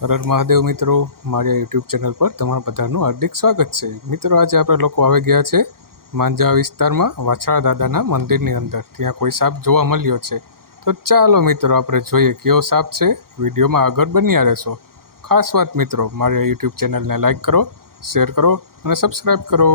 હર હર મહાદેવ મિત્રો, મારી YouTube channel પર તમારા બધાનું હાર્દિક સ્વાગત છે. મિત્રો, આજે આપણે લોકો આવી ગયા છે માંજા વિસ્તારમાં વાછાળા દાદાના મંદિરની અંદર. ત્યાં કોઈ સાપ જોવા મળ્યો છે. તો ચાલો મિત્રો આપણે જોઈએ કયો સાપ છે. વિડીયોમાં આગળ બન્યા રહેશો. ખાસ વાત મિત્રો, મારી યુટ્યુબ ચેનલને લાઈક કરો, શેર કરો અને સબસ્ક્રાઈબ કરો.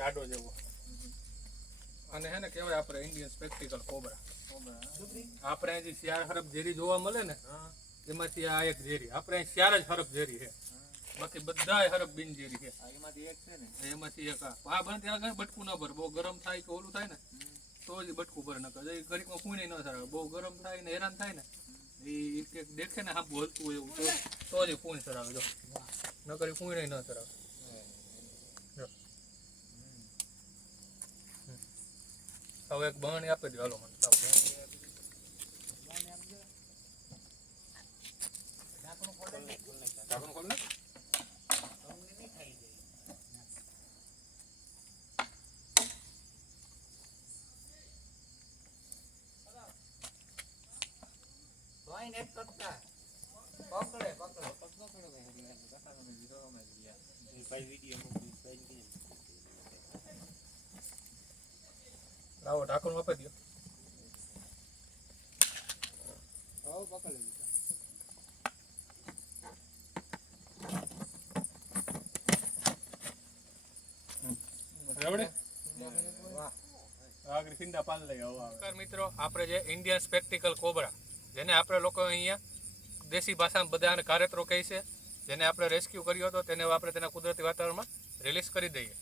જાડો જેવો અને હે ને કહેવાય આપણે ઇન્ડિયન સ્પેક્ટિકલ કોબરા. આપણે અહીં જે શિયાળ હરફ ઝેરી જોવા મળે ને એમાંથી આ એક ઝેરી. આપણે અહીં શિયાળ જ હરફ ઝેરી છે, બાકી બધા હરફ બિન ઝેરી છે. એમાંથી એક છે ને, એમાંથી એક આ બને ત્યાં બટકું ન ભર. બહુ ગરમ થાય કે ઓલું થાય ને તો જ બટકું ભર ન કરે. ઘડીકમાં પૂણી ન થાય. બહુ ગરમ થાય ને હેરાન થાય ને એ એક દેખે ને હા બોલતું હોય એવું તો જ પૂણી સરાવે. જો ન કરી પૂણી ન સરાવે. હવે એક બહાણી આપી દો. હાલો મને ઢાંકણું ખોલ ને. લાવો ઢાંકણું આપી દો. મિત્રો, આપણે જે ઇન્ડિયન સ્પેક્ટિકલ કોબરા, જેને આપણે લોકો અહીંયા દેશી ભાષામાં બધાને કારેતરો કહે છે, જેને આપણે રેસ્ક્યુ કર્યો હતો, તેને આપણે તેના કુદરતી વાતાવરણમાં રિલીઝ કરી દઈએ.